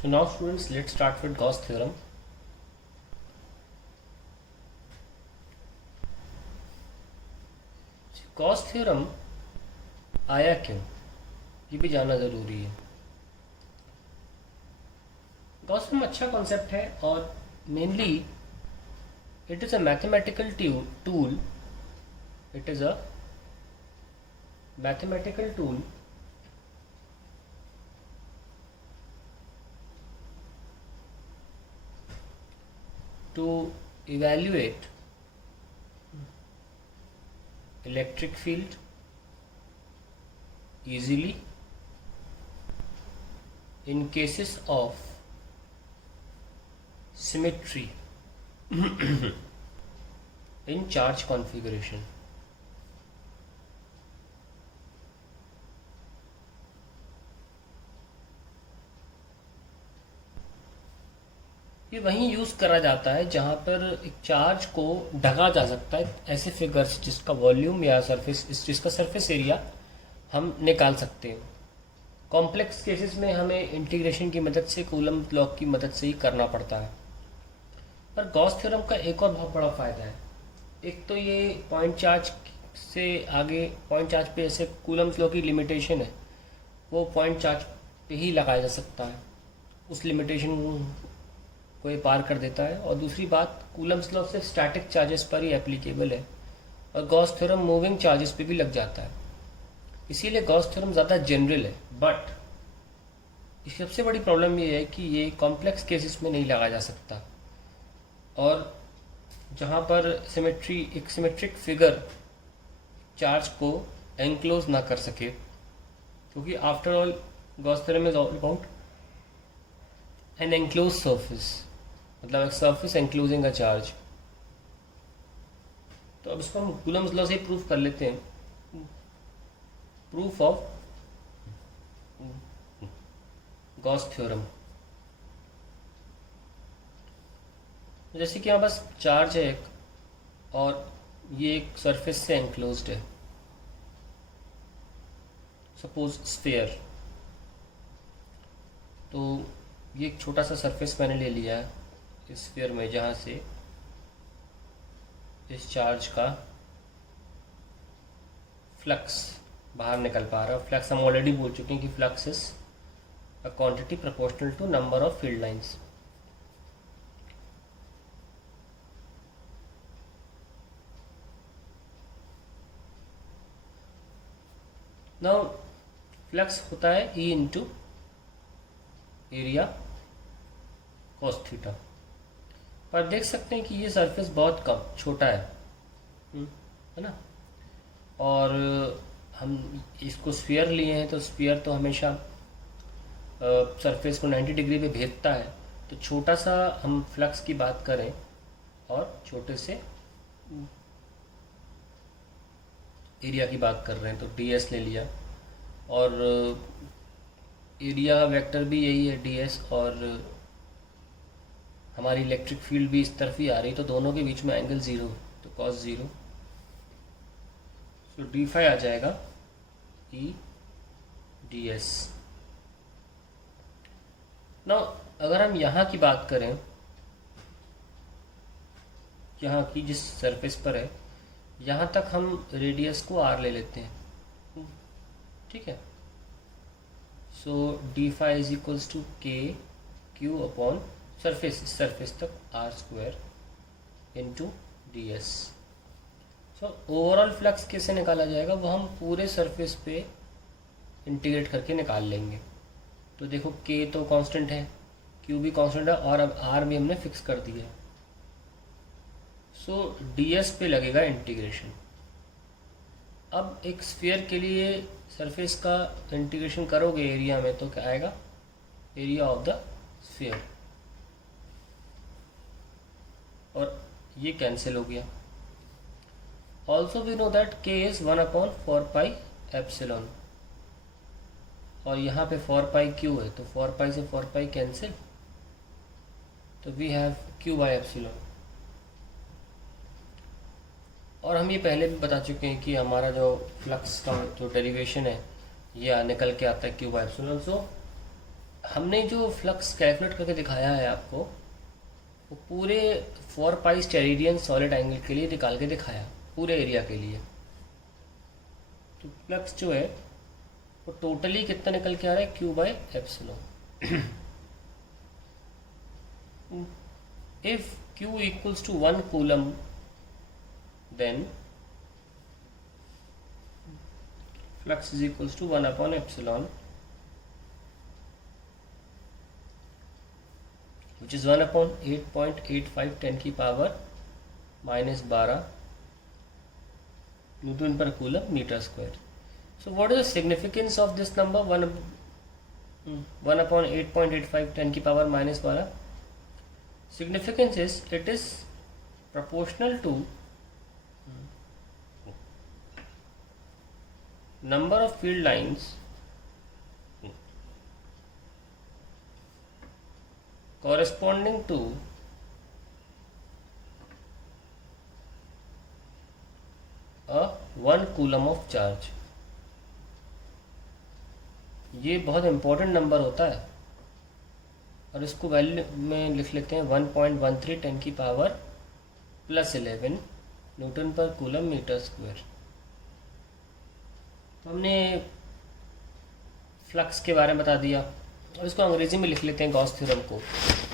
So now students, let's start with Gauss theorem. Gauss theorem आया क्यों, ये भी जानना ज़रूरी है। गॉस थ्योरम अच्छा कॉन्सेप्ट है और mainly it is a mathematical tool it is a mathematical tool to evaluate electric field easily in cases of symmetry in charge configuration. ये वहीं यूज़ करा जाता है जहाँ पर एक चार्ज को ढका जा सकता है ऐसे फिगर्स जिसका वॉल्यूम या सरफेस जिसका सरफेस एरिया हम निकाल सकते हैं। कॉम्प्लेक्स केसेस में हमें इंटीग्रेशन की मदद से, कूलम लॉ की मदद से ही करना पड़ता है। पर गॉस थ्योरम का एक और बहुत बड़ा फ़ायदा है। एक तो ये पॉइंट चार्ज से आगे, पॉइंट चार्ज पे जैसे कूलम लॉ की लिमिटेशन है वो पॉइंट चार्ज पे ही लगाया जा सकता है, उस लिमिटेशन को ये पार कर देता है। और दूसरी बात, कूलम्स लॉ सिर्फ स्टैटिक चार्जेस पर ही एप्लीकेबल है और गॉस थ्योरम मूविंग चार्जेस पे भी लग जाता है, इसीलिए गॉस थ्योरम ज़्यादा जनरल है। बट इसकी सबसे बड़ी प्रॉब्लम ये है कि ये कॉम्प्लेक्स केसेस में नहीं लगाया जा सकता और जहाँ पर एक सिमेट्रिक फिगर चार्ज को एनक्लोज ना कर सके, क्योंकि after all Gauss theorem is all about an enclose surface, मतलब एक सर्फेस एनक्लोजिंग अ चार्ज। तो अब इसको हम कूलम्स लॉ से ही प्रूफ कर लेते हैं। Proof of Gauss theorem. जैसे कि यहाँ बस चार्ज है एक और ये एक सरफेस से एनक्लोज्ड है, सपोज स्फीयर। तो ये एक छोटा सा सरफेस मैंने ले लिया है इस स्फीयर में, जहाँ से इस चार्ज का फ्लक्स बाहर निकल पा रहा है। फ्लक्स हम ऑलरेडी बोल चुके हैं कि flux is a quantity proportional to number of field lines. Now flux होता है E into area cos theta. पर देख सकते हैं कि ये सरफेस बहुत कम छोटा है ना। और हम इसको स्फीयर लिए हैं तो स्फीयर तो हमेशा सरफेस को 90 डिग्री पे भेजता है। तो छोटा सा हम फ्लक्स की बात करें और छोटे से एरिया की बात कर रहे हैं तो ds ले लिया, और एरिया वेक्टर भी यही है ds, और हमारी इलेक्ट्रिक फील्ड भी इस तरफ ही आ रही, तो दोनों के बीच में एंगल 0, तो cos 0, तो d फाई आ जाएगा E ds। ना अगर हम यहाँ की बात करें, यहाँ की जिस सरफेस पर है, यहाँ तक हम रेडियस को r ले लेते हैं, ठीक है। So d phi is equals to k q upon surface तक r square into d s. So overall flux कैसे निकाला जाएगा वो हम पूरे सरफेस पे इंटीग्रेट करके निकाल लेंगे। तो देखो k तो कांस्टेंट है, q भी कांस्टेंट है और अब r भी हमने फिक्स कर दिया है। सो ds पे लगेगा इंटीग्रेशन। अब एक स्फीयर के लिए सरफेस का इंटीग्रेशन करोगे एरिया में तो क्या आएगा, एरिया ऑफ द स्फीयर, और ये कैंसिल हो गया। Also we know that k is 1/4 epsilon, और यहाँ पे 4 q है तो 4 से 4 कैंसिल, तो वी हैव q/एप्सिलॉन। और हम ये पहले भी बता चुके हैं कि हमारा जो फ्लक्स का जो डेरिवेशन है ये निकल के आता है q/एप्सिलॉन। सो हमने जो फ्लक्स कैलकुलेट करके दिखाया है आपको, वो पूरे 4 पाई स्टेरेडियन सॉलिड एंगल के लिए निकाल के दिखाया, पूरे एरिया के लिए। तो फ्लक्स जो है वो टोटली कितना निकल के आ रहा है, Q by epsilon. If Q equals to 1 coulomb, then flux is equals to 1 upon epsilon, which is 1 upon 8.85 10 की power -12 Newton per coulomb meter square. So what is the significance of this number 1 upon 8.85 10 की power -12? Significance is it is proportional to number of field lines corresponding to a 1 coulomb of charge. ये बहुत important number होता है और इसको value में लिख लेते हैं 1.13 10 की पावर +11 न्यूटन पर कूलम मीटर स्क्वायर। तो हमने फ्लक्स के बारे में बता दिया और इसको अंग्रेजी में लिख लेते हैं गॉस थ्योरम को।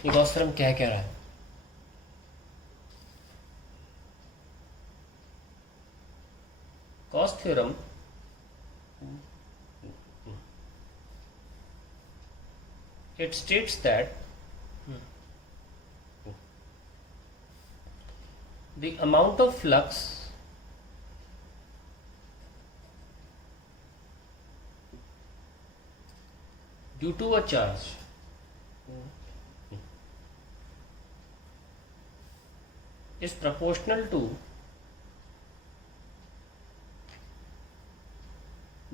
ये गॉस थ्योरम क्या रहा है? Gauss theorem it states that the amount of flux due to a charge is proportional to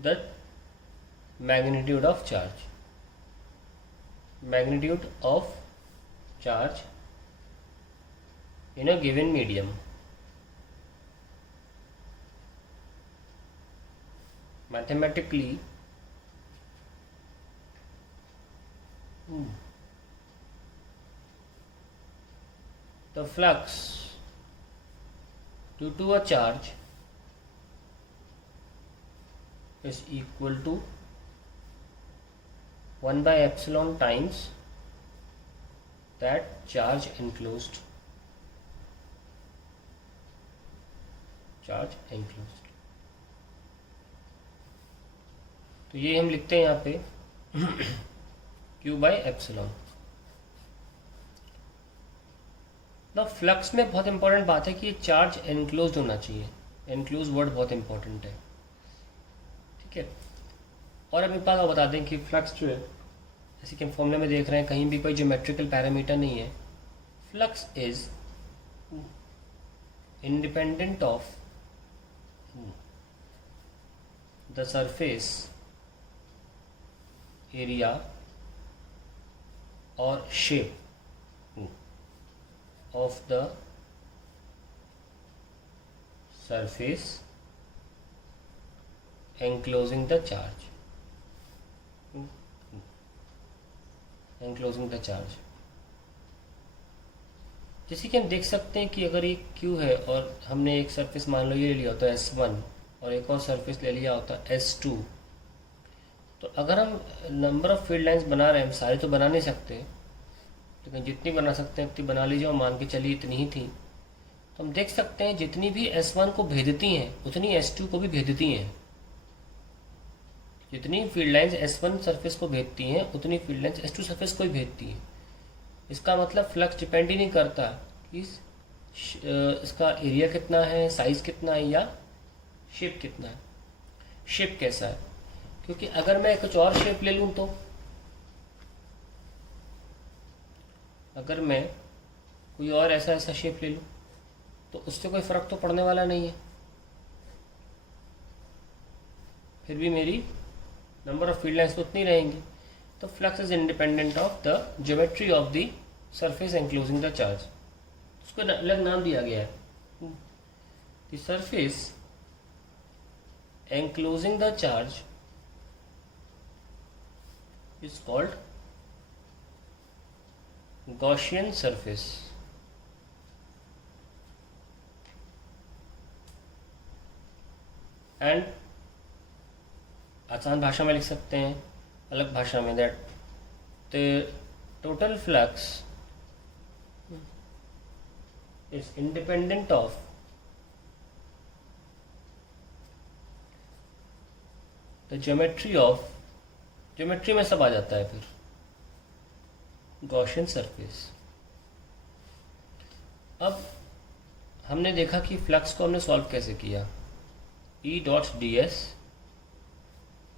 the magnitude of charge. Magnitude of charge in a given medium. Mathematically, the flux due to a charge is equal to 1 by epsilon times that charge enclosed. तो ये हम लिखते हैं यहाँ पे Q by epsilon. ना flux में बहुत इंपॉर्टेंट बात है कि ये चार्ज एनक्लोज्ड होना चाहिए। एनक्लोज वर्ड बहुत इंपॉर्टेंट है, ठीक है। और अब एक बात और बता दें कि फ्लक्स जो है, जैसे कि हम फॉर्मूले में देख रहे हैं, कहीं भी कोई ज्योमेट्रिकल पैरामीटर नहीं है। Flux is independent of the surface area और shape of the surface enclosing the charge. जैसे कि हम देख सकते हैं कि अगर एक Q है और हमने एक सरफेस मान लो ये लिया होता है S1 और एक और सरफेस ले लिया होता है S2, तो अगर हम नंबर ऑफ फील्ड लाइंस बना रहे हैं, हम सारे तो बना नहीं सकते, लेकिन जितनी बना सकते हैं उतनी बना लीजिए और मान के चलिए इतनी ही थी। तो हम देख सकते हैं जितनी भी S1 को भेजती हैं उतनी S2 को भी भेजती हैं। जितनी फील्ड लाइंस S1 सरफेस को भेजती हैं उतनी फील्ड लाइंस S2 सरफेस को ही भेजती हैं। इसका मतलब फ्लक्स डिपेंड ही नहीं करता कि इसका एरिया कितना है, साइज कितना है या शेप कितना है। शेप कैसा है, क्योंकि अगर मैं कुछ और शेप ले लूँ, तो अगर मैं कोई और ऐसा शेप ले लूँ तो उससे कोई फ़र्क तो पड़ने वाला नहीं है, फिर भी मेरी नंबर ऑफ फील्ड लाइंस तो उतनी रहेंगी। तो flux is independent of the geometry of the surface ankylosing the charge. उसको अलग नाम दिया गया है, the surface ankylosing the charge is called Gaussian surface. And आसान भाषा में लिख सकते हैं, अलग भाषा में, that the total flux is independent of the geometry of, geometry में सब आ जाता है फिर, गॉसियन सरफेस। अब हमने देखा कि फ्लक्स को हमने सॉल्व कैसे किया। E dots d s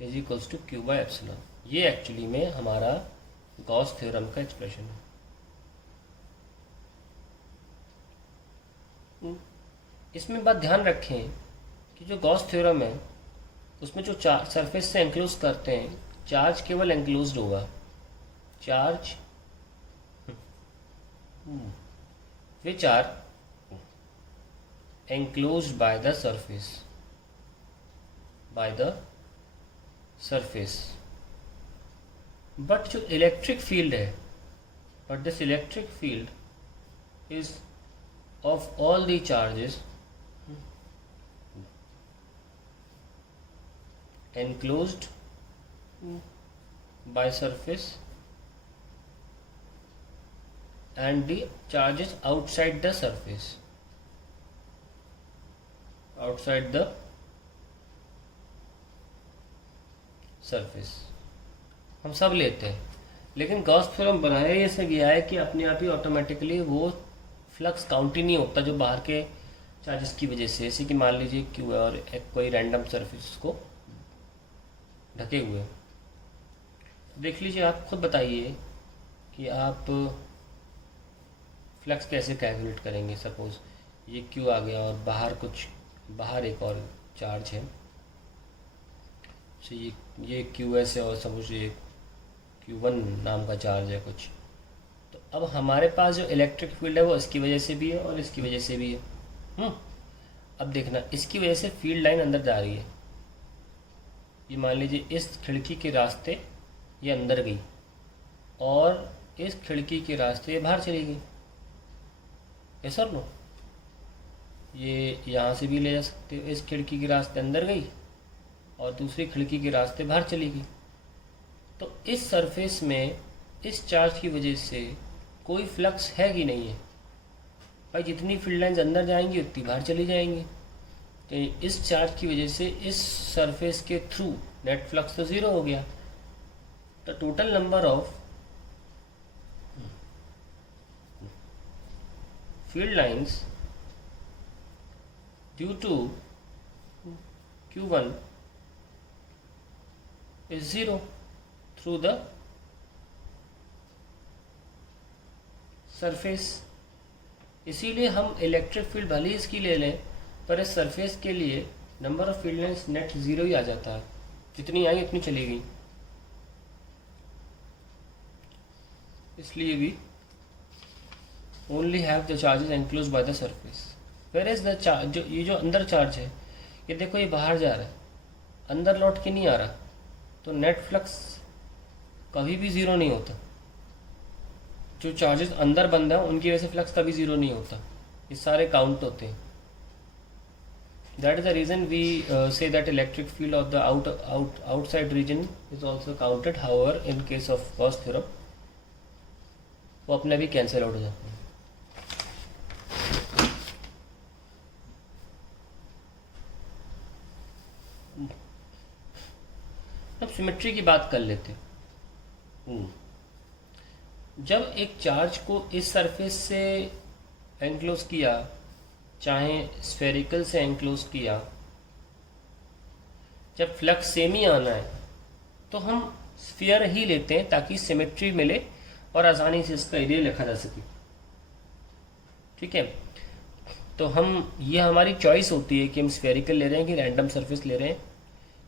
is equals to q by epsilon. ये एक्चुअली में हमारा गॉस थ्योरम का एक्सप्रेशन है। इसमें बात ध्यान रखें कि जो गॉस थ्योरम है उसमें जो सरफेस से एंक्लोज करते हैं, चार्ज केवल एंक्लोज्ड होगा, charge which are enclosed by the surface, but जो इलेक्ट्रिक फील्ड है, but this electric field is of all the charges enclosed by surface and the charges outside the surface, outside the surface हम सब लेते हैं। लेकिन Gauss theorem बनाया ही ऐसे गया है कि अपने आप ही ऑटोमेटिकली वो फ्लक्स काउंट ही नहीं होता जो बाहर के चार्जेस की वजह से, जैसे कि मान लीजिए क्यू है और एक कोई रैंडम सरफेस को ढके हुए। देख लीजिए, आप खुद बताइए कि आप फ्लक्स कैसे कैलकुलेट करेंगे। सपोज ये क्यू आ गया और बाहर एक और चार्ज है, तो ये क्यू एस है और सपोज ये Q1 नाम का चार्ज है कुछ। तो अब हमारे पास जो इलेक्ट्रिक फील्ड है वो इसकी वजह से भी है और इसकी वजह से भी है। अब देखना, इसकी वजह से फील्ड लाइन अंदर जा रही है। ये मान लीजिए इस खिड़की के रास्ते ये अंदर गई और इस खिड़की के रास्ते ये बाहर चली गई। यस और नो? ये यहाँ से भी ले जा सकते हो, इस खिड़की के रास्ते अंदर गई और दूसरी खिड़की के रास्ते बाहर चली गई। तो इस सरफेस में इस चार्ज की वजह से कोई फ्लक्स है कि नहीं है भाई? जितनी फील्ड लाइंस अंदर जाएंगी उतनी बाहर चली जाएंगी। तो इस चार्ज की वजह से इस सरफेस के थ्रू नेट फ्लक्स तो ज़ीरो हो गया। तो total number of field lines due to Q1 is 0 through the surface। इसीलिए हम इलेक्ट्रिक फील्ड भले ही इसकी ले लें, पर इस सरफेस के लिए number of field lines net zero ही आ जाता है, जितनी आई उतनी चली गई। इसलिए भी only have the charges enclosed by the surface, whereas the charge ये जो अंदर चार्ज है, ये देखो ये बाहर जा रहा है, अंदर लौट के नहीं आ रहा, तो नेट फ्लक्स कभी भी ज़ीरो नहीं होता। जो चार्जेस अंदर बंद है उनकी वजह से फ्लक्स कभी ज़ीरो नहीं होता, ये सारे काउंट होते हैं। That is the reason we say that electric field of the outside region is also counted. However in case of Gauss theorem वो अपने भी कैंसिल आउट हो जाते हैं। अब सिमेट्री की बात कर लेते हैं। जब एक चार्ज को इस सरफेस से एंक्लोज किया, चाहे स्फेरिकल से एंक्लोज किया, जब फ्लक्स सेम ही आना है तो हम स्फीयर ही लेते हैं ताकि सिमेट्री मिले और आसानी से इसका एरिया लिखा जा सके। ठीक है, तो हम ये हमारी चॉइस होती है कि हम स्फेरिकल ले रहे हैं कि रैंडम सरफेस ले रहे हैं,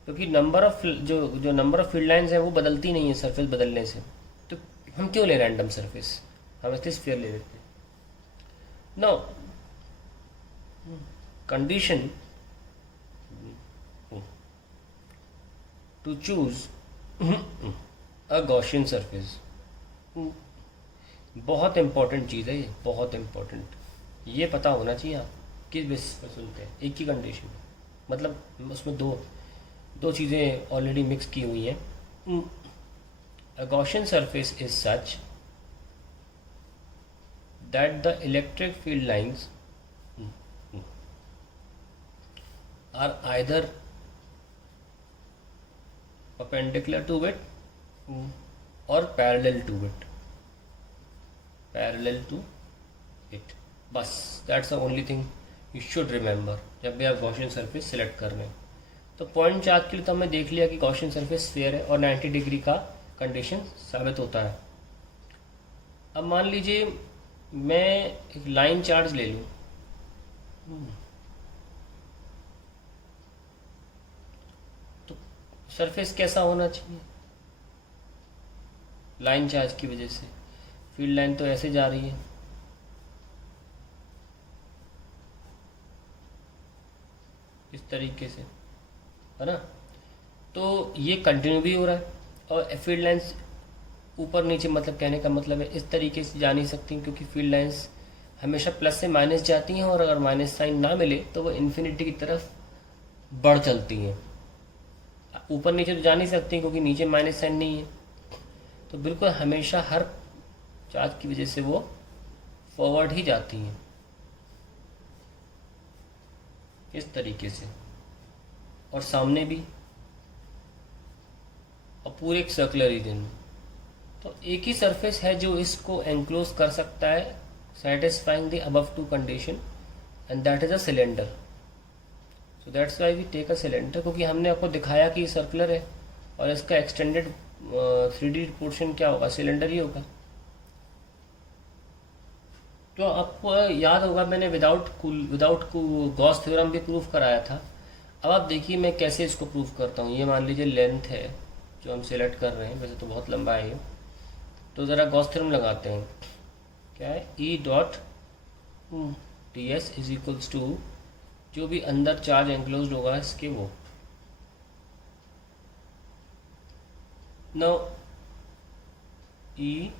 क्योंकि नंबर ऑफ जो नंबर ऑफ फील्ड लाइंस हैं वो बदलती नहीं है सरफेस बदलने से। तो हम क्यों ले रैंडम सरफेस, हम इसलिए स्फीयर ले लेते हैं। No condition to choose a Gaussian surface. बहुत इंपॉर्टेंट चीज़ है ये, बहुत इंपॉर्टेंट। ये पता होना चाहिए आप किस बेसिस पर सुनते हैं एक ही कंडीशन में। मतलब उसमें दो दो चीज़ें ऑलरेडी मिक्स की हुई हैं। A Gaussian surface is such that the electric field lines are either perpendicular to it or parallel to it, parallel to it। बस that's the only thing you should remember जब भी आप Gaussian surface select कर रहे हैं। तो point charge के लिए तो हमने देख लिया कि गॉसियन सरफेस स्फीयर है और 90 डिग्री का कंडीशन साबित होता है। अब मान लीजिए मैं एक लाइन चार्ज ले लूँ, तो सरफेस कैसा होना चाहिए? लाइन चार्ज की वजह से फील्ड लाइन तो ऐसे जा रही है, इस तरीके से, है ना। तो ये कंटिन्यू भी हो रहा है और फील्ड लाइंस ऊपर नीचे, मतलब कहने का मतलब है इस तरीके से जा नहीं सकती, क्योंकि फील्ड लाइंस हमेशा प्लस से माइनस जाती हैं और अगर माइनस साइन ना मिले तो वो इन्फिनिटी की तरफ बढ़ चलती हैं। ऊपर नीचे तो जा नहीं सकती क्योंकि नीचे माइनस साइन नहीं है। तो बिल्कुल हमेशा हर चार्ज की वजह से वो फॉरवर्ड ही जाती हैं इस तरीके से, और सामने भी, और पूरे एक सर्कुलर रीजन में। तो एक ही सरफेस है जो इसको एनक्लोज कर सकता है, satisfying the above two condition, and that is a cylinder। so that's why we take a cylinder, क्योंकि हमने आपको दिखाया कि सर्कुलर है और इसका एक्सटेंडेड 3D पोर्शन क्या होगा, सिलेंडर ही होगा। तो आपको याद होगा मैंने विदाउट गॉस थ्योरम भी प्रूफ कराया था। अब आप देखिए मैं कैसे इसको प्रूफ करता हूँ। ये मान लीजिए लेंथ है जो हम सिलेक्ट कर रहे हैं, वैसे तो बहुत लंबा है ये, तो ज़रा गॉस थ्योरम लगाते हैं। क्या है? E dot d s is equals to जो भी अंदर चार्ज एंक्लोज होगा इसके वो। Now E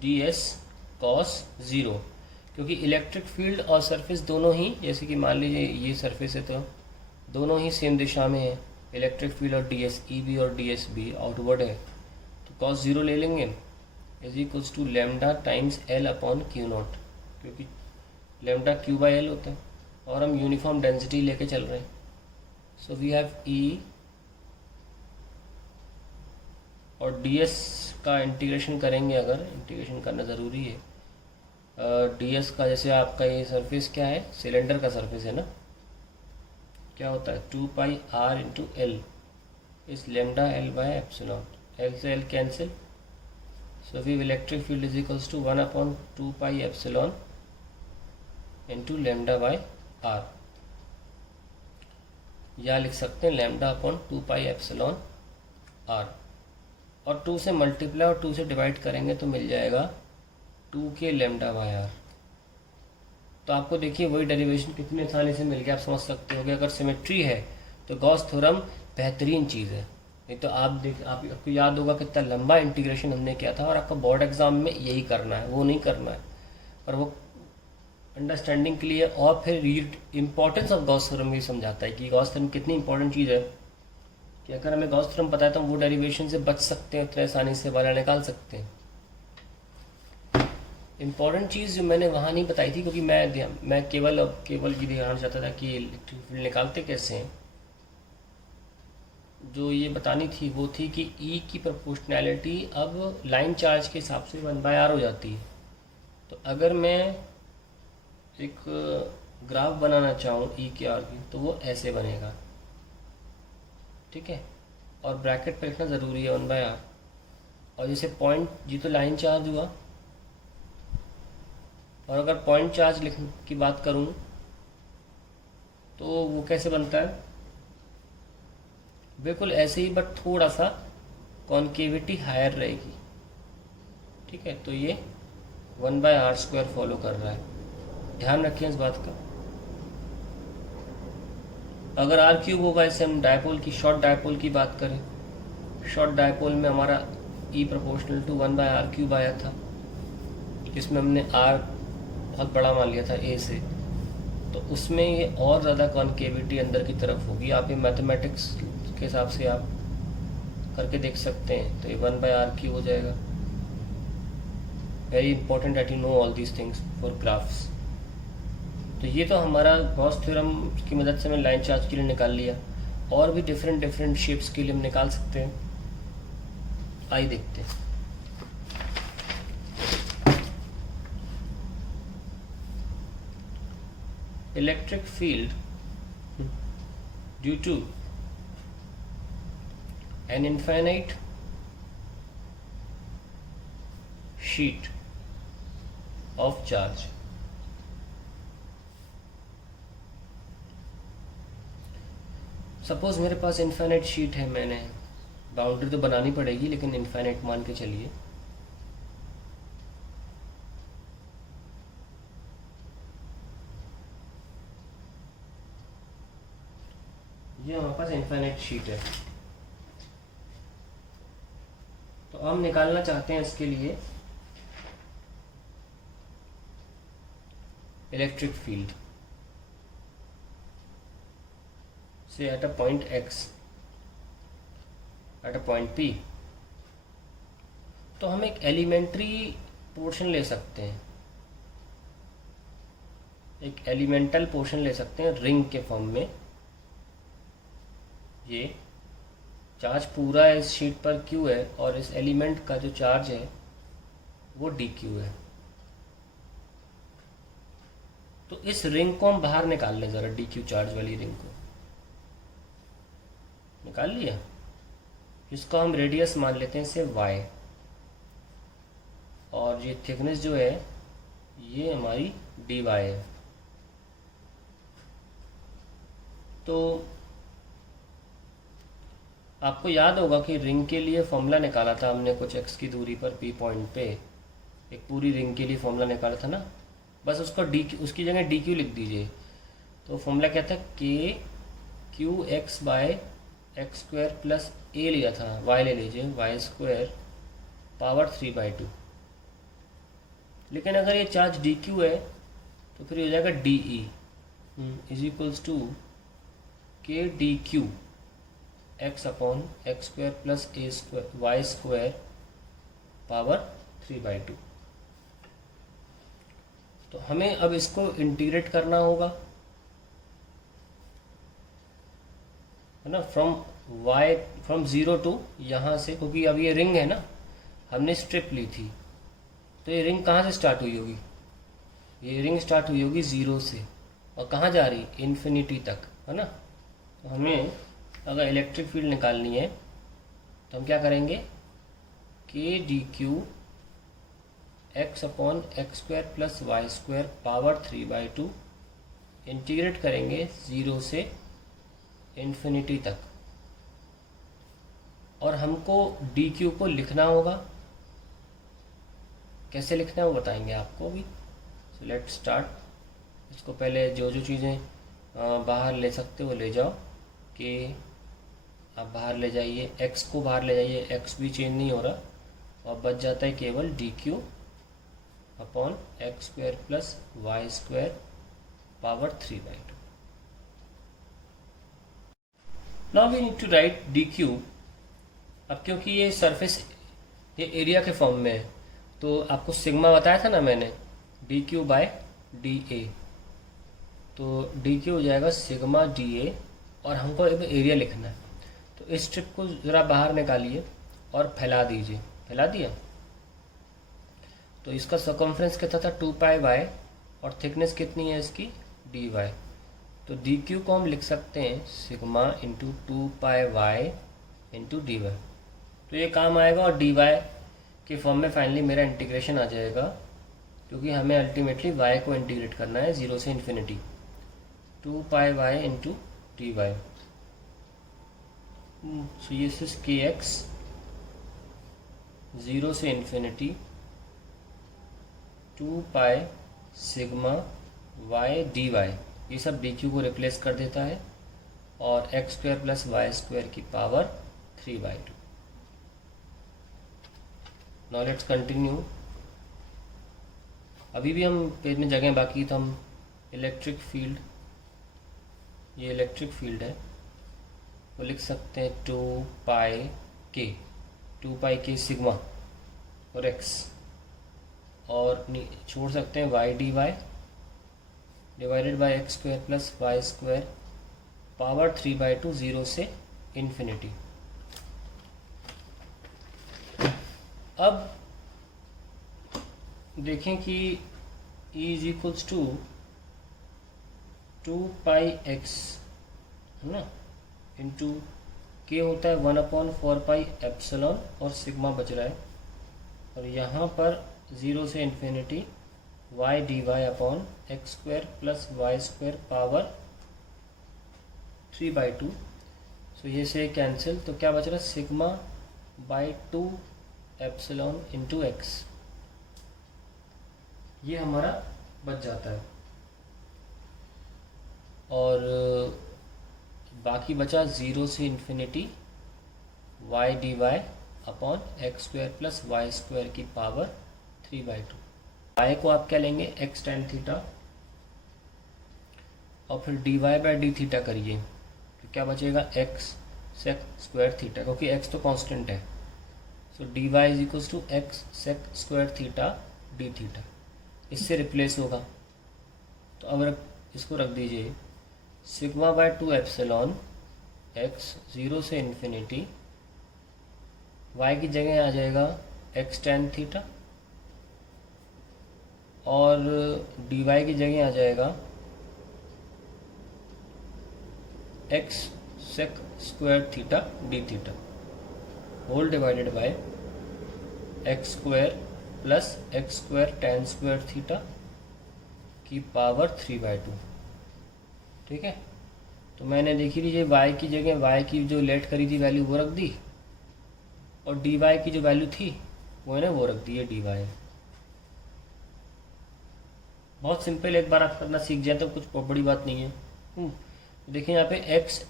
d s cos zero, क्योंकि इलेक्ट्रिक फील्ड और सरफेस दोनों ही, जैसे कि मान लीजिए ये सरफेस है तो दोनों ही सेम दिशा में है, इलेक्ट्रिक फील्ड और डी एस, ई बी और डी एस बी आउटवर्ड है, तो कॉस ज़ीरो ले लेंगे is equals to lambda times l upon q naught, क्योंकि लेमडा क्यू बाई एल होता है और हम यूनिफॉर्म डेंसिटी लेके चल रहे हैं। सो वी हैव ई, और डी एस का इंटीग्रेशन करेंगे, अगर इंटीग्रेशन करना ज़रूरी है। डी एस का, जैसे आपका ये सरफेस क्या है, सिलेंडर का सरफेस है ना, क्या होता है 2 pi r into l is lambda l by epsilon, l से l cancel, so we electric field is equals to 1 upon 2 pi epsilon into lambda by r, या लिख सकते हैं lambda upon 2 pi epsilon r, और 2 से multiply और 2 से divide करेंगे तो मिल जाएगा 2 के लेमडा बाय आर। तो आपको देखिए वही डेरिवेशन कितनी आसानी से मिल गया। आप समझ सकते हो कि अगर सिमेट्री है तो गॉस थ्योरम बेहतरीन चीज़ है। नहीं तो आपको याद होगा कितना लंबा इंटीग्रेशन हमने किया था, और आपका बोर्ड एग्जाम में यही करना है, वो नहीं करना है, पर वो अंडरस्टैंडिंग के लिए और फिर इम्पोर्टेंस ऑफ गॉस थ्योरम भी समझाता है कि गॉस थ्योरम कितनी इंपॉर्टेंट चीज़ है, कि अगर हमें गॉस थ्योरम पता है तो हम वो डेरिवेशन से बच सकते हैं, उतने आसानी से वाला निकाल सकते हैं। इम्पॉर्टेंट चीज़ जो मैंने वहाँ नहीं बताई थी, क्योंकि मैं केवल की ध्यान चाहता था कि इलेक्ट्रिक फील्ड निकालते कैसे हैं। जो ये बतानी थी वो थी कि ई की प्रोपोर्शनैलिटी अब लाइन चार्ज के हिसाब से 1/r हो जाती है। तो अगर मैं एक ग्राफ बनाना चाहूँ ई के आर की, तो वो ऐसे बनेगा, ठीक है, और ब्रैकेट पे लिखना ज़रूरी है 1/r। और जैसे पॉइंट, जी तो लाइन चार्ज हुआ, और अगर पॉइंट चार्ज लिखने की बात करूँ तो वो कैसे बनता है, बिल्कुल ऐसे ही, बट थोड़ा सा कॉन्केविटी हायर रहेगी, ठीक है। तो ये 1/r² फॉलो कर रहा है, ध्यान रखिए इस बात का। अगर r³ होगा, इससे हम डायपोल की, शॉर्ट डायपोल की बात करें, शॉर्ट डायपोल में हमारा E प्रोपोर्शनल टू 1/r³ आया था, जिसमें हमने आर बहुत बड़ा मान लिया था ए से, तो उसमें ये और ज़्यादा कॉन्केविटी अंदर की तरफ होगी। आप ये मैथमेटिक्स के हिसाब से आप करके देख सकते हैं। तो ये 1/r³ हो जाएगा। Very important that you know all these things for graphs. तो ये तो हमारा गॉस थ्योरम की मदद से हमने लाइन चार्ज के लिए निकाल लिया। और भी डिफरेंट डिफरेंट शेप्स के लिए हम निकाल सकते हैं। आइए देखते हैं। Electric field due to an infinite sheet of charge. Suppose मेरे पास इनफाइनाइट शीट है, मैंने बाउंड्री तो बनानी पड़ेगी लेकिन इनफाइनाइट मान के चलिए। ये हमारे पास इनफाइनाइट शीट है। तो हम निकालना चाहते हैं इसके लिए इलेक्ट्रिक फील्ड से at a point x, at a point p। तो हम एक एलिमेंट्री पोर्शन ले सकते हैं, एक एलिमेंटल पोर्शन ले सकते हैं रिंग के फॉर्म में। ये चार्ज पूरा इस शीट पर Q है और इस एलिमेंट का जो चार्ज है वो dQ है। तो इस रिंग को हम बाहर निकाल लें ज़रा, dQ चार्ज वाली रिंग को निकाल लिया। इसको हम रेडियस मान लेते हैं इसे y, और ये थिकनेस जो है ये हमारी dy है। तो आपको याद होगा कि रिंग के लिए फॉर्मूला निकाला था हमने कुछ x की दूरी पर p पॉइंट पे, एक पूरी रिंग के लिए फॉर्मूला निकाला था ना। बस उसका उसकी जगह dq लिख दीजिए। तो फॉर्मूला क्या था, kqx/x² प्लस a लिया था, y ले लीजिए y² पावर 3/2। लेकिन अगर ये चार्ज dq है तो फिर हो जाएगा de is equals to k dq x/x² plus y² power 3/2। तो हमें अब इसको इंटीग्रेट करना होगा, है ना, फ्रॉम 0 टू यहाँ से, क्योंकि अब ये रिंग है ना, हमने स्ट्रिप ली थी। तो ये रिंग कहाँ से स्टार्ट हुई होगी, ये रिंग स्टार्ट हुई होगी 0 से और कहाँ जा रही, इन्फिनिटी तक, है ना। तो हमें अगर इलेक्ट्रिक फील्ड निकालनी है तो हम क्या करेंगे, k dq x/x² plus y² power 3/2 integrate करेंगे 0 से इन्फिनिटी तक। और हमको dq को लिखना होगा, कैसे लिखना है वो बताएंगे आपको भी। So let's start. इसको पहले जो जो चीज़ें बाहर ले सकते हो ले जाओ, कि आप बाहर ले जाइए, x को बाहर ले जाइए, x भी चेंज नहीं हो रहा और बच जाता है केवल dq upon x² plus y² power 3/2। Now we need to write dq। अब क्योंकि ये सरफेस, ये एरिया के फॉर्म में है, तो आपको सिग्मा बताया था ना मैंने, dq/da। तो dq हो जाएगा सिग्मा da, और हमको अब एरिया लिखना है। तो इस स्ट्रिप को ज़रा बाहर निकालिए और फैला दीजिए। फैला दिया तो इसका सर्कम्फ्रेंस कितना था, 2πy, और थिकनेस कितनी है इसकी, dy। तो dq को हम लिख सकते हैं sigma into 2πy into dy। तो ये काम आएगा और dy के फॉर्म में फाइनली मेरा इंटीग्रेशन आ जाएगा, क्योंकि हमें अल्टीमेटली y को इंटीग्रेट करना है 0 से इन्फिनिटी। 2πy into dy। सो ये इज kx 0 से इन्फिनिटी 2π सिग्मा y dy। ये सब dq को रिप्लेस कर देता है और x² प्लस y² की पावर 3/2। Now let's continue. अभी भी हम पेज में जगह बाकी, तो हम इलेक्ट्रिक फील्ड, ये इलेक्ट्रिक फील्ड है, वो लिख सकते हैं 2 पाई के सिग्मा और एक्स, और छोड़ सकते हैं y d y divided by x square plus y square power 3/2 0 से इन्फिनिटी। अब देखें कि E is equals to 2πx है ना, इंटू के होता है 1/4π और सिग्मा बच रहा है, और यहाँ पर 0 से infinity y d y upon x square plus y square power 3/2। So ये से कैंसिल, तो क्या बच रहा है, sigma by 2 epsilon into x, ये हमारा बच जाता है। और बाकी बचा 0 से infinity y d y upon x square plus y square की पावर 3/2। वाई को आप क्या लेंगे, एक्स टेन थीटा, और फिर d y by d theta करिए, तो क्या बचेगा, एक्स सेक स्क्वायर थीटा, क्योंकि एक्स तो कांस्टेंट है। So d y is equals to x sec square theta d theta, इससे रिप्लेस होगा। तो अब इसको रख दीजिए, सिग्मा बाय 2 एप्सिलॉन एक्स 0 से इन्फिनिटी, वाई की जगह आ जाएगा एक्स टेन थीटा, और डी वाई की जगह आ जाएगा x sec square theta d theta whole divided by x square plus x square tan square theta की पावर 3/2। ठीक है, तो मैंने देखी लीजिए y की जगह y की जो लेट करी थी वैल्यू वो रख दी, और dy की जो वैल्यू थी वो है ना वो रख दी है dy। बहुत सिंपल, एक बार आप करना सीख जाए तो कुछ बड़ी बात नहीं है। देखिए यहाँ पे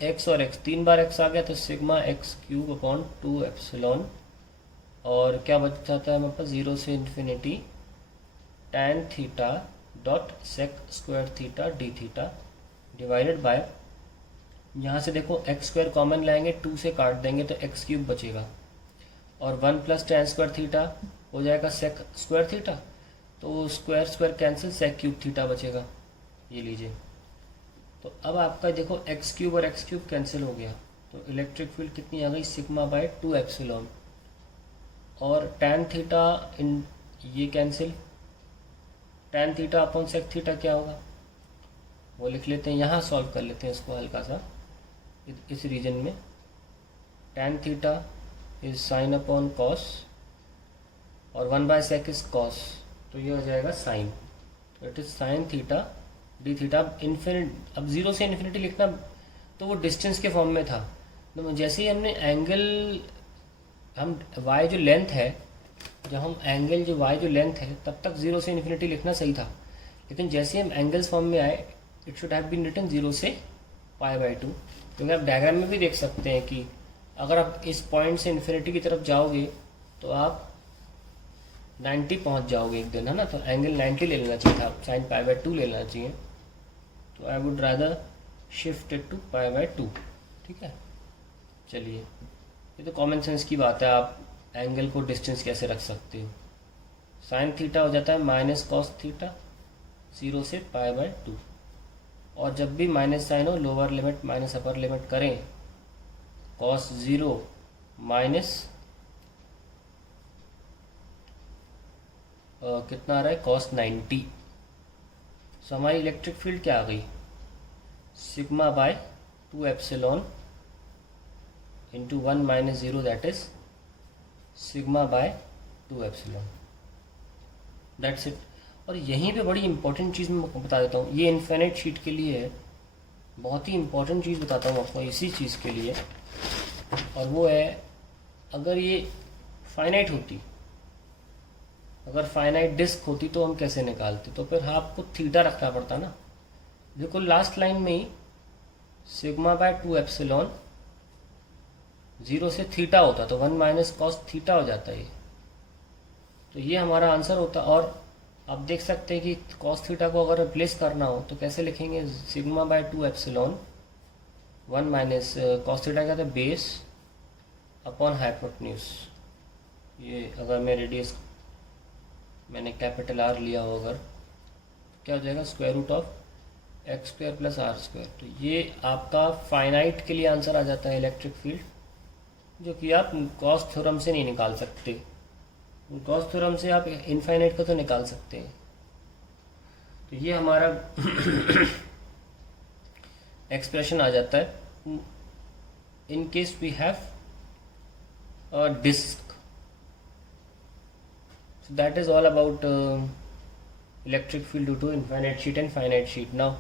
x और x, 3 बार x आ गया, तो sigma x cube upon 2 epsilon, और क्या बच जाता है हमारे पास, 0 से infinity tan theta dot sec square theta d theta divided by, यहाँ से देखो एक्स स्क्वायर कॉमन लाएंगे, 2 से काट देंगे तो एक्स क्यूब बचेगा, और 1 प्लस tan स्क्वायर थीटा हो जाएगा सेक स्क्वायर थीटा, तो square square cancel, sec cube theta बचेगा, ये लीजिए। तो अब आपका देखो एक्स क्यूब और एक्स क्यूब कैंसिल हो गया, तो इलेक्ट्रिक फील्ड कितनी आ गई, सिग्मा बाय 2 एप्सिलॉन, और tan थीटा इन ये cancel, tan theta upon sec theta क्या होगा वो लिख लेते हैं, यहाँ सॉल्व कर लेते हैं इसको हल्का सा, इस रीजन में tan theta is sine upon cos, और 1/sec इज कॉस, तो ये हो जाएगा साइन, तो it is sine theta d theta. अब 0 से इन्फिनिटी लिखना तो वो डिस्टेंस के फॉर्म में था, तो जैसे ही हमने एंगल, हम y जो लेंथ है, जब हम एंगल जो y जो लेंथ है तब तक 0 से इन्फिनिटी लिखना सही था, लेकिन जैसे हम एंगल्स फॉर्म में आए it should have been written 0 से π/2, क्योंकि आप डायग्राम में भी देख सकते हैं कि अगर आप इस पॉइंट से इन्फिनिटी की तरफ जाओगे तो आप 90 पहुंच जाओगे एक दिन, है ना, तो एंगल 90 ले लेना चाहिए था, साइन π/2 ले लेना चाहिए, तो I would rather shift it to π/2। ठीक है, चलिए, ये तो कॉमन सेंस की बात है, आप एंगल को डिस्टेंस कैसे रख सकते हो। साइन थीटा हो जाता है माइनस कॉस थीटा 0 से π/2, और जब भी माइनस साइन हो lower limit minus upper limit करें, कॉस 0 माइनस कितना आ रहा है, कॉस 90। सो हमारी इलेक्ट्रिक फील्ड क्या आ गई, sigma by 2 epsilon into 1 minus 0 that is sigma by 2 epsilon, that's it. और यहीं पे बड़ी इंपॉर्टेंट चीज़ मैं बता देता हूँ, ये इन्फिनिट शीट के लिए है, बहुत ही इंपॉर्टेंट चीज़ बताता हूँ आपको इसी चीज़ के लिए, और वो है अगर ये फाइनाइट होती, अगर फाइनाइट डिस्क होती तो हम कैसे निकालते, तो फिर आपको थीटा रखना पड़ता ना। देखो लास्ट लाइन में ही सिग्मा बाय 2 एप्सिलॉन 0 से थीटा होता तो 1 माइनस कॉस थीटा हो जाता है, तो ये हमारा आंसर होता। और आप देख सकते हैं कि कॉस थीटा को अगर रिप्लेस करना हो तो कैसे लिखेंगे, sigma by 2 epsilon 1 minus cos theta क्या था, बेस अपॉन हाइपोटेन्यूज। ये अगर मैं रेडियस मैंने कैपिटल आर लिया हो अगर, क्या हो जाएगा, square root of x square plus r square. तो ये आपका फाइनाइट के लिए आंसर आ जाता है इलेक्ट्रिक फील्ड, जो कि आप गॉस थ्योरम से नहीं निकाल सकते। गॉस थ्योरम से आप इनफाइनाइट का तो निकाल सकते हैं। तो ये हमारा एक्सप्रेशन आ जाता है in case we have a disc. So that is all about electric field due to infinite sheet and finite sheet. Now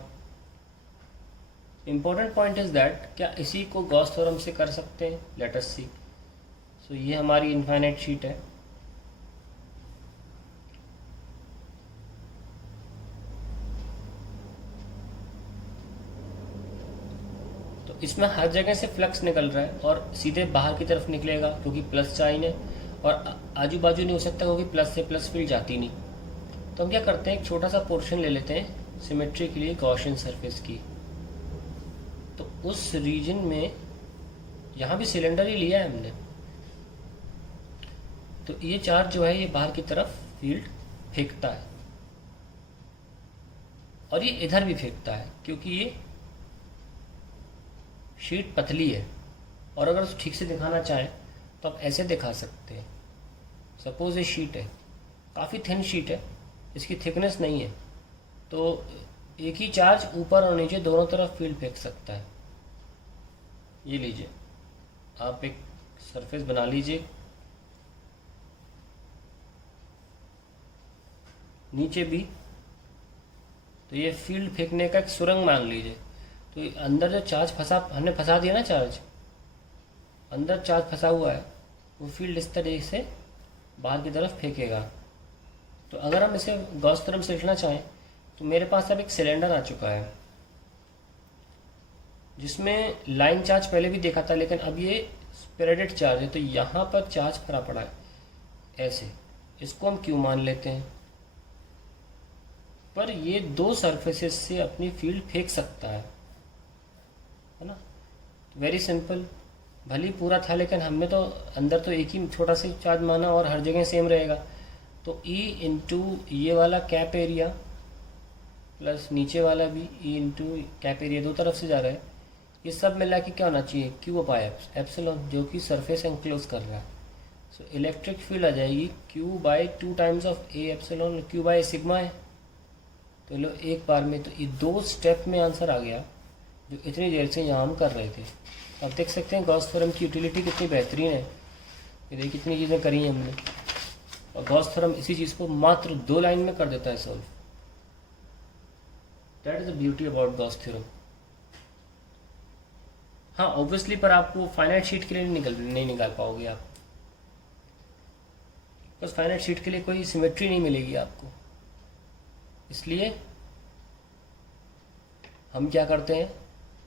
important point is that क्या इसी को गॉस थ्योरम से कर सकते हैं, लेट अस सी। सो ये हमारी इनफाइनाइट शीट है। तो इसमें हर जगह से फ्लक्स निकल रहा है और सीधे बाहर की तरफ निकलेगा क्योंकि प्लस साइन है, और आजू बाजू नहीं हो सकता क्योंकि प्लस से प्लस फील्ड जाती नहीं। तो हम क्या करते हैं, एक छोटा सा पोर्शन ले लेते हैं सिमेट्री के लिए गॉसियन सरफेस की। तो उस रीजन में यहाँ भी सिलेंडर ही लिया है हमने, तो ये चार्ज जो है ये बाहर की तरफ फील्ड फेंकता है और ये इधर भी फेंकता है क्योंकि ये शीट पतली है। और अगर उसे ठीक से दिखाना चाहें तो आप ऐसे दिखा सकते हैं। सपोज ये शीट है, काफ़ी थिन शीट है, इसकी थिकनेस नहीं है, तो एक ही चार्ज ऊपर और नीचे दोनों तरफ फील्ड फेंक सकता है। ये लीजिए, आप एक सरफेस बना लीजिए, नीचे भी, तो ये फील्ड फेंकने का एक सुरंग मान लीजिए। तो अंदर जो चार्ज फंसा, हमने फंसा दिया ना चार्ज, अंदर चार्ज फंसा हुआ है, वो फील्ड इस तरीके से बाहर की तरफ फेंकेगा। तो अगर हम इसे गॉस थ्योरम से लिखना चाहें तो मेरे पास अब एक सिलेंडर आ चुका है जिसमें लाइन चार्ज पहले भी देखा था, लेकिन अब ये स्प्रेडेड चार्ज है। तो यहाँ पर चार्ज भरा पड़ा है ऐसे, इसको हम क्यू मान लेते हैं। पर ये दो सरफेसेस से अपनी फील्ड फेंक सकता है ना। वेरी सिंपल, भले ही पूरा था लेकिन हमने तो अंदर तो एक ही छोटा सा चार्ज माना और हर जगह सेम रहेगा। तो E इंटू ये वाला कैप एरिया प्लस नीचे वाला भी E इंटू कैप एरिया, दो तरफ से जा रहा है, ये सब मिला के क्या होना चाहिए, क्यू बाय एप्सिलॉन, जो कि सरफेस एनक्लोज कर रहा है। सो इलेक्ट्रिक फील्ड आ जाएगी q by 2 times of a epsilon, q by sigma है। तो लो एक बार में, तो ये 2 स्टेप में आंसर आ गया जो इतनी देर से यहाँ हम कर रहे थे। अब देख सकते हैं गॉस थ्योरम की यूटिलिटी कितनी बेहतरीन है। ये देखिए कितनी चीज़ें करी हैं हमने, और गॉस थ्योरम इसी चीज़ को मात्र 2 लाइन में कर देता है solve. That is the beauty about Gauss theorem. हाँ ऑब्वियसली, पर आपको फाइनाइट शीट के लिए नहीं निकाल पाओगे आप, बस फाइनाइट शीट के लिए कोई सिमेट्री नहीं मिलेगी आपको। इसलिए हम क्या करते हैं,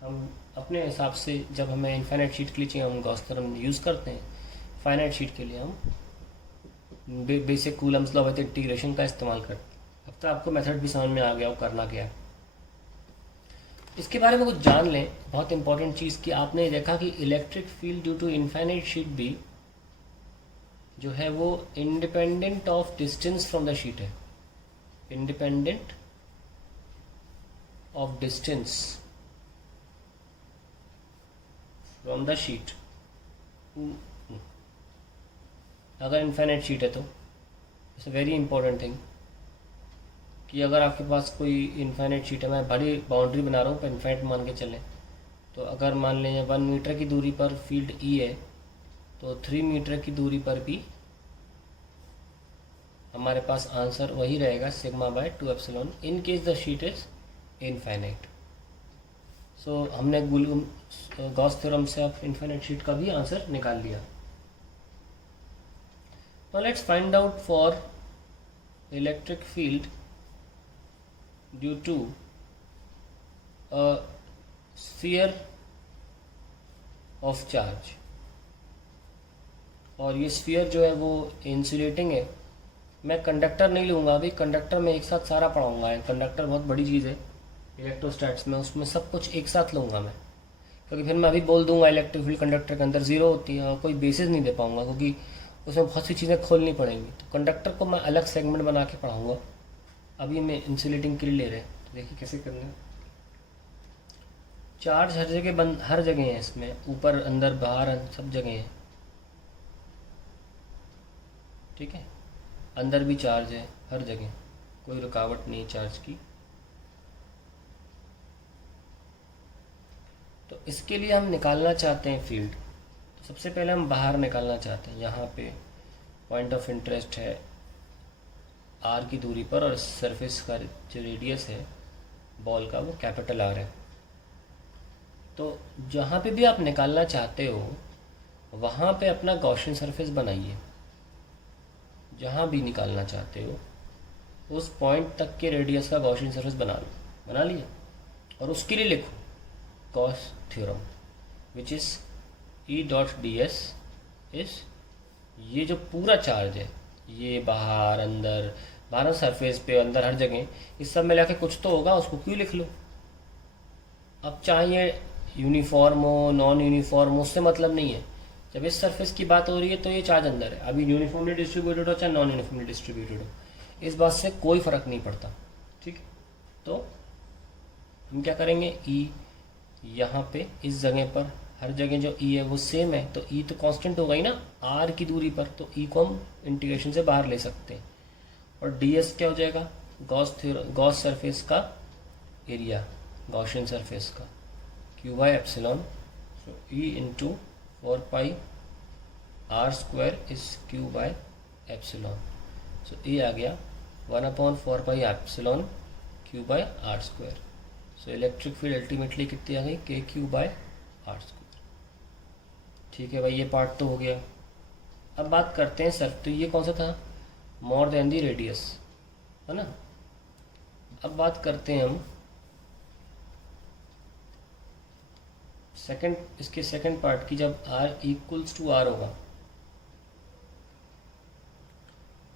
हम अपने हिसाब से जब हमें इनफाइनाइट शीट के लिए चाहिए हम गॉस थ्योरम यूज़ करते हैं, फाइनाइट शीट के लिए हम basic Coulomb's law with integration का इस्तेमाल करते हैं। अब तो आपको मेथड भी समझ में आ गया वो करना क्या है। इसके बारे में कुछ जान लें, बहुत इंपॉर्टेंट चीज़ कि आपने देखा कि electric field due to infinite sheet भी जो है वो independent of distance from the sheet है, independent of distance from the sheet. अगर इनफाइनाइट शीट है तो it's a very important thing कि अगर आपके पास कोई इनफाइनाइट शीट है, मैं बड़ी बाउंड्री बना रहा हूँ पर इनफाइनाइट मान के चलें, तो अगर मान लें 1 मीटर की दूरी पर फील्ड E है तो 3 मीटर की दूरी पर भी हमारे पास आंसर वही रहेगा, sigma by 2 epsilon, in case the sheet is infinite. So हमने गॉस थ्योरम से आप इनफाइनाइट शीट का भी आंसर निकाल लिया। Now let's find out for electric field due to a sphere of charge। और ये स्फीयर जो है वो इंसुलेटिंग है मैं कंडक्टर नहीं लूँगा अभी, कंडक्टर में एक साथ सारा पढ़ाऊँगा। कंडक्टर बहुत बड़ी चीज़ है इलेक्ट्रोस्टैट्स में, उसमें सब कुछ एक साथ लूँगा मैं, क्योंकि फिर मैं अभी बोल दूंगा इलेक्ट्रिक फील्ड कंडक्टर के अंदर ज़ीरो होती है और कोई बेसिस नहीं दे पाऊंगा, क्योंकि उसमें बहुत सी चीज़ें खोलनी पड़ेंगी। तो कंडक्टर को मैं अलग सेगमेंट बना के पढ़ाऊँगा। अभी मैं इंसुलेटिंग के लिए ले रहे हैं, तो देखिए कैसे करना है। चार्ज हर जगह बंद, हर जगह है इसमें, ऊपर अंदर बाहर सब जगह है, ठीक है। अंदर भी चार्ज है हर जगह, कोई रुकावट नहीं है चार्ज की। तो इसके लिए हम निकालना चाहते हैं फील्ड। तो सबसे पहले हम बाहर निकालना चाहते हैं। यहाँ पे पॉइंट ऑफ इंटरेस्ट है आर की दूरी पर, और सरफेस का जो रेडियस है बॉल का वो कैपिटल आर है। तो जहाँ पे भी आप निकालना चाहते हो वहाँ पे अपना गॉसियन सरफेस बनाइए। जहाँ भी निकालना चाहते हो उस पॉइंट तक के रेडियस का गॉसियन सरफेस बना लिया, और उसके लिए लिखो Gauss theorem, which is E dot d s is, ये जो पूरा चार्ज है, ये बाहर अंदर, बाहर सरफेस पे अंदर हर जगह, इस सब में लाके कुछ तो होगा, उसको क्यों लिख लो। अब चाहे यूनिफॉर्म हो नॉन यूनिफॉर्म हो, उससे मतलब नहीं है। जब इस सरफेस की बात हो रही है तो ये चार्ज अंदर है, अभी यूनिफॉर्मली डिस्ट्रीब्यूटेड हो चाहे नॉन यूनिफॉर्मली डिस्ट्रीब्यूटेड हो, इस बात से कोई फ़र्क नहीं पड़ता, ठीक। तो हम क्या करेंगे, ई यहाँ पे इस जगह पर हर जगह जो ई है वो सेम है, तो ई तो कांस्टेंट होगा ही ना आर की दूरी पर, तो ई को हम इंटीग्रेशन से बाहर ले सकते हैं। और डी एस क्या हो जाएगा, गॉस सरफेस का एरिया, गॉसियन सरफेस का, q by epsilon, so e into 4 pi r square is q by epsilon. So ये आ गया 1/4 pi epsilon q by r square. So electric field ultimately कितनी आ गई, के क्यू बाय आर स्क्वायर। ठीक है भाई, ये पार्ट तो हो गया। अब बात करते हैं सर, तो ये कौन सा था, मोर देन दी रेडियस, है ना। अब बात करते हैं हम इसके सेकंड पार्ट की, जब आर इक्वल्स टू आर होगा,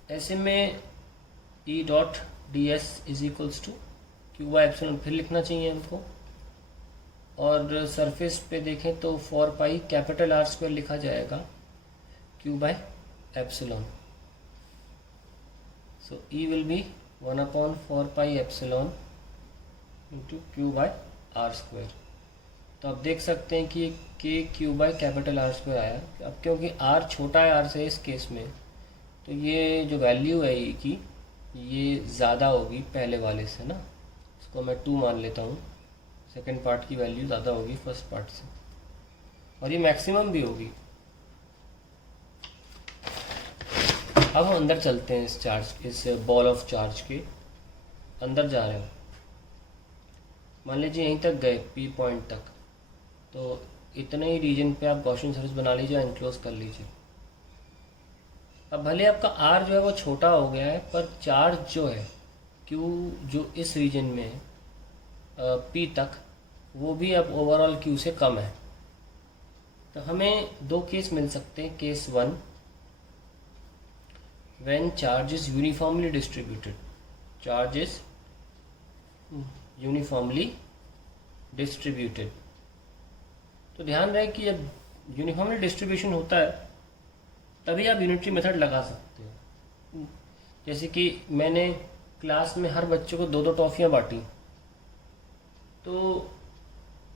ऐसे में E dot d s is equals to q by epsilon फिर लिखना चाहिए हमको। और सरफेस पे देखें तो 4 पाई कैपिटल आर स्क्वायर लिखा जाएगा q by epsilon. So E will be 1/4 pi epsilon into q by r square. तो आप देख सकते हैं कि k q by capital r square आया। अब क्योंकि आर छोटा है आर से इस केस में, तो ये जो वैल्यू है ई की ये ज़्यादा होगी पहले वाले से ना, इसको मैं 2 मान लेता हूँ। सेकंड पार्ट की वैल्यू ज़्यादा होगी फर्स्ट पार्ट से, और ये मैक्सिमम भी होगी। अब हम अंदर चलते हैं, इस बॉल ऑफ चार्ज के अंदर जा रहे हो। मान लीजिए यहीं तक गए पी पॉइंट तक, तो इतने ही रीजन पे आप गॉसियन सरफेस बना लीजिए, एनक्लोज कर लीजिए। अब भले आपका आर जो है वो छोटा हो गया है, पर चार्ज जो है क्यू जो इस रीजन में है पी तक, वो भी अब ओवरऑल क्यू से कम है। तो हमें 2 केस मिल सकते हैं। Case 1, when charge is uniformly distributed, charge is uniformly distributed. तो ध्यान रहे कि जब यूनिफॉर्मली डिस्ट्रीब्यूशन होता है तभी आप यूनिटरी मेथड लगा सकते हो। जैसे कि मैंने क्लास में हर बच्चे को 2-2 टॉफ़ियाँ बांटी, तो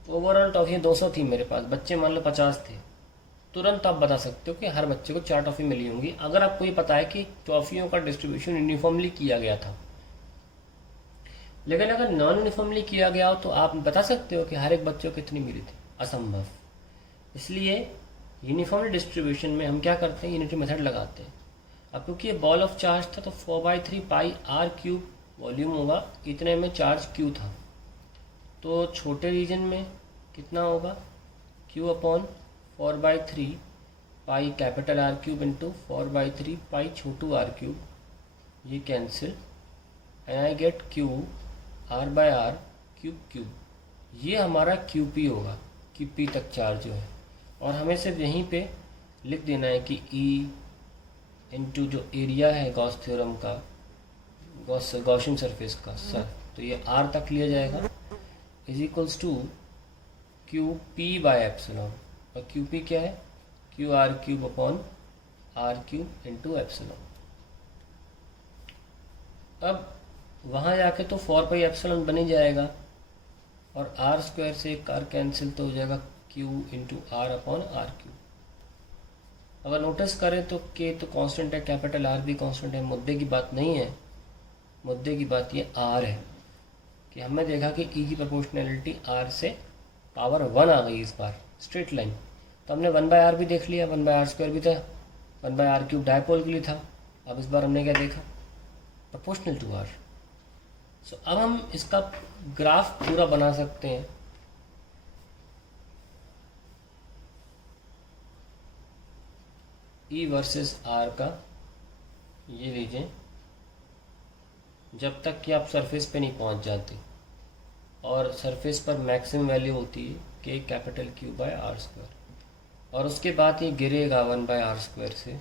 ओवरऑल टॉफ़ियाँ 200 थी मेरे पास, बच्चे मान लो 50 थे। तुरंत आप बता सकते हो कि हर बच्चे को 4 टॉफ़ी मिली होंगी, अगर आपको ये पता है कि टॉफ़ियों का डिस्ट्रीब्यूशन यूनिफॉर्मली किया गया था। लेकिन अगर नॉन यूनिफॉर्मली किया गया हो तो आप बता सकते हो कि हर एक बच्चे को कितनी मिली थी, असंभव। इसलिए यूनिफॉर्मली डिस्ट्रीब्यूशन में हम क्या करते हैं, यूनिटरी मेथड लगाते हैं। अब क्योंकि ये बॉल ऑफ चार्ज था तो 4/3 पाई आर क्यूब वॉल्यूम होगा, इतने में चार्ज क्यू था, तो छोटे रीजन में कितना होगा, q upon 4/3 pi capital r cube into 4/3 pi छोटू आर क्यूब, ये cancel, and I get q r by r cube cube. ये हमारा क्यू पी होगा, क्यू पी तक चार्ज जो है। और हमें सिर्फ यहीं पे लिख देना है कि ई इनटू जो एरिया है गॉस थ्योरम का, गॉसियन सरफेस का सर, तो ये आर तक लिया जाएगा, is equals to q p by epsilon. और क्यू पी क्या है, q r cube upon r cube into epsilon. अब वहाँ जाके तो 4 पाई एप्सिलॉन बन ही जाएगा, और आर स्क्वायर से एक आर कैंसिल तो हो जाएगा q into r upon r cube. अगर नोटिस करें तो के तो कांस्टेंट है, कैपिटल आर भी कांस्टेंट है, मुद्दे की बात नहीं है, मुद्दे की बात ये आर है कि हमने देखा कि ई की प्रोपोर्शनैलिटी आर से पावर 1 आ गई इस बार स्ट्रेट लाइन। तो हमने 1/r भी देख लिया, 1/r स्क्वायर भी था, 1/r क्यूब डायपोल के लिए था। अब इस बार हमने क्या देखा, प्रोपोर्शनल टू आर। सो अब हम इसका ग्राफ पूरा बना सकते हैं। ई वर्सेस आर का ये लीजिए, जब तक कि आप सरफेस पे नहीं पहुंच जाते, और सरफेस पर मैक्सिमम वैल्यू होती है k capital q by r square, और उसके बाद ये गिरेगा 1/r स्क्वायर से,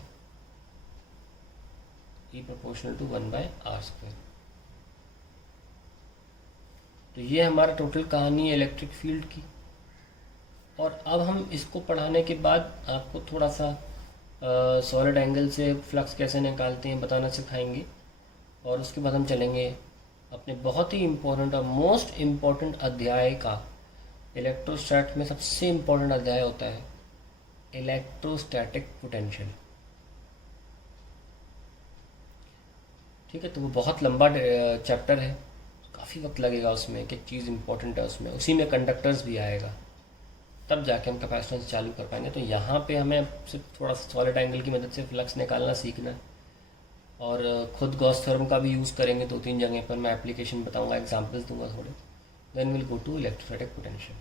ई प्रोपोर्शनल टू 1/r स्क्वायर। तो ये हमारा टोटल कहानी है इलेक्ट्रिक फील्ड की। और अब हम इसको पढ़ाने के बाद आपको थोड़ा सा सॉलिड एंगल से फ्लक्स कैसे निकालते हैं बताना सिखाएंगे, और उसके बाद हम चलेंगे अपने बहुत ही इम्पोर्टेंट और मोस्ट इम्पोर्टेंट अध्याय का। इलेक्ट्रोस्टैट में सबसे इम्पोर्टेंट अध्याय होता है इलेक्ट्रोस्टैटिक पोटेंशियल। ठीक है, तो वो बहुत लंबा चैप्टर है, काफ़ी वक्त लगेगा उसमें, कि चीज़ इंपॉर्टेंट है उसमें, उसी में कंडक्टर्स भी आएगा, तब जाके हम कैपेसिटेंस चालू कर पाएंगे। तो यहाँ पे हमें सिर्फ थोड़ा सा सॉलिड एंगल की मदद से फ्लक्स निकालना सीखना है, और खुद गॉस थ्योरम का भी यूज़ करेंगे 2-3 जगह पर। मैं एप्लीकेशन बताऊँगा, एग्जाम्पल्स दूंगा थोड़े, then will go to electrostatic potential.